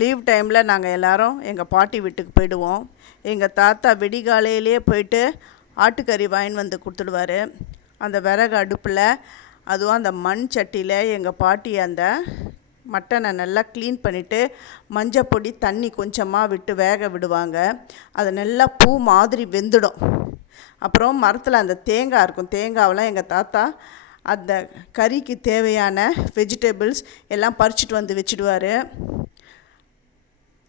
Leave டைமில் நாங்கள் எல்லோரும் எங்கள் பாட்டி வீட்டுக்கு போயிடுவோம். எங்கள் தாத்தா விடிகாலையிலே போயிட்டு ஆட்டுக்கறி வாங்கின்னு வந்து கொடுத்துடுவார். அந்த விறகு அடுப்பில், அதுவும் அந்த மண் சட்டியில் எங்கள் பாட்டி அந்த மட்டனை நல்லா க்ளீன் பண்ணிவிட்டு மஞ்சள் பொடி தண்ணி கொஞ்சமாக விட்டு வேக விடுவாங்க. அது நல்லா பூ மாதிரி வெந்துடும். அப்புறம் மரத்தில் அந்த தேங்காய் இருக்கும். தேங்காவெலாம் எங்கள் தாத்தா அந்த கறிக்கு தேவையான வெஜிடபிள்ஸ் எல்லாம் பறிச்சுட்டு வந்து வச்சுடுவார்.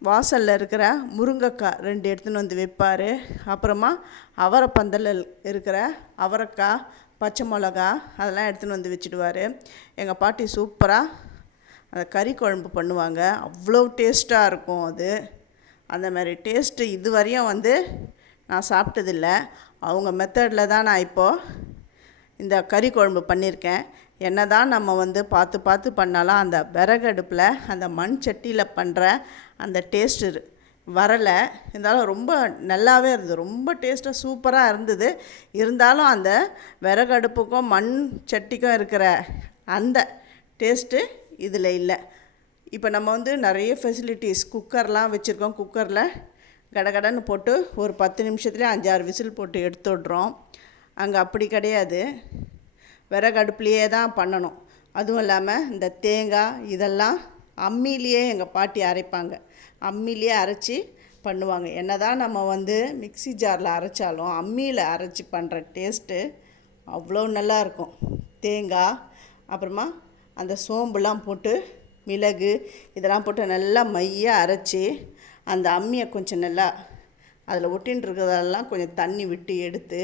வாசலில் இருக்கிற முருங்கைக்காய் 2 எடுத்துன்னு வந்து வைப்பார். அப்புறமா அவரைப்பந்தலில் இருக்கிற அவரைக்காய், பச்சை மிளகா அதெல்லாம் எடுத்துன்னு வந்து வச்சுடுவார். எங்கள் பாட்டி சூப்பராக அந்த கறி குழம்பு பண்ணுவாங்க. அவ்வளோ டேஸ்ட்டாக இருக்கும் அது. அந்த மாதிரி டேஸ்ட்டு இதுவரையும் நான் சாப்பிட்டதில்லை. அவங்க மெத்தடில் தான் நான் இப்போது இந்த கறி குழம்பு பண்ணியிருக்கேன். என்ன தான் நம்ம பார்த்து பார்த்து பண்ணாலும் அந்த விறகு அடுப்பில் அந்த மண் சட்டியில் பண்ணுற அந்த டேஸ்ட்டு வரலை. இருந்தாலும் ரொம்ப நல்லாவே இருந்தது. ரொம்ப டேஸ்ட்டாக சூப்பராக இருந்தது. இருந்தாலும் அந்த விறகு அடுப்புக்கும் மண் சட்டிக்கும் இருக்கிற அந்த டேஸ்ட்டு இதில் இல்லை. இப்போ நம்ம நிறைய ஃபெசிலிட்டிஸ் குக்கர்லாம் வச்சுருக்கோம். குக்கரில் கடகடன்னு போட்டு ஒரு 10 நிமிஷத்துலேயே 5-6 விசில் போட்டு எடுத்து விட்றோம். அங்கே அப்படி கிடையாது. விறகு அடுப்புலையே தான் பண்ணணும். அதுவும் இல்லாமல் இந்த தேங்காய் இதெல்லாம் அம்மிலேயே எங்கள் பாட்டி அரைப்பாங்க. அம்மிலேயே அரைச்சி பண்ணுவாங்க. என்ன தான் நம்ம மிக்ஸி ஜாரில் அரைச்சாலும் அம்மியில் அரைச்சி பண்ணுற டேஸ்ட்டு அவ்வளோ நல்லாயிருக்கும். தேங்காய் அப்புறமா அந்த சோம்புலாம் போட்டு மிளகு இதெல்லாம் போட்டு நல்லா மையாக அரைச்சி அந்த அம்மியை கொஞ்சம் நல்லா அதில் ஒட்டின்னு இருக்கிறதெல்லாம் கொஞ்சம் தண்ணி விட்டு எடுத்து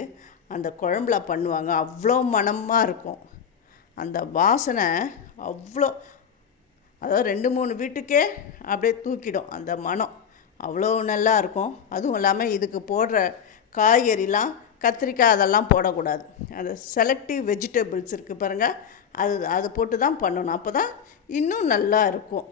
அந்த குழம்புல பண்ணுவாங்க. அவ்வளோ மணமாக இருக்கும். அந்த வாசனை அவ்வளோ, அதாவது 2-3 வீட்டுக்கே அப்படியே தூக்கிடும் அந்த மனம். அவ்வளோ நல்லா இருக்கும். அதுவும் இல்லாமல் இதுக்கு போடுற காய்கறிலாம் கத்திரிக்காய் அதெல்லாம் போடக்கூடாது. அந்த செலக்டிவ் வெஜிடபிள்ஸ் இருக்குது பாருங்கள், அது போட்டு தான் பண்ணணும். அப்போ தான் இன்னும் நல்லா இருக்கும்.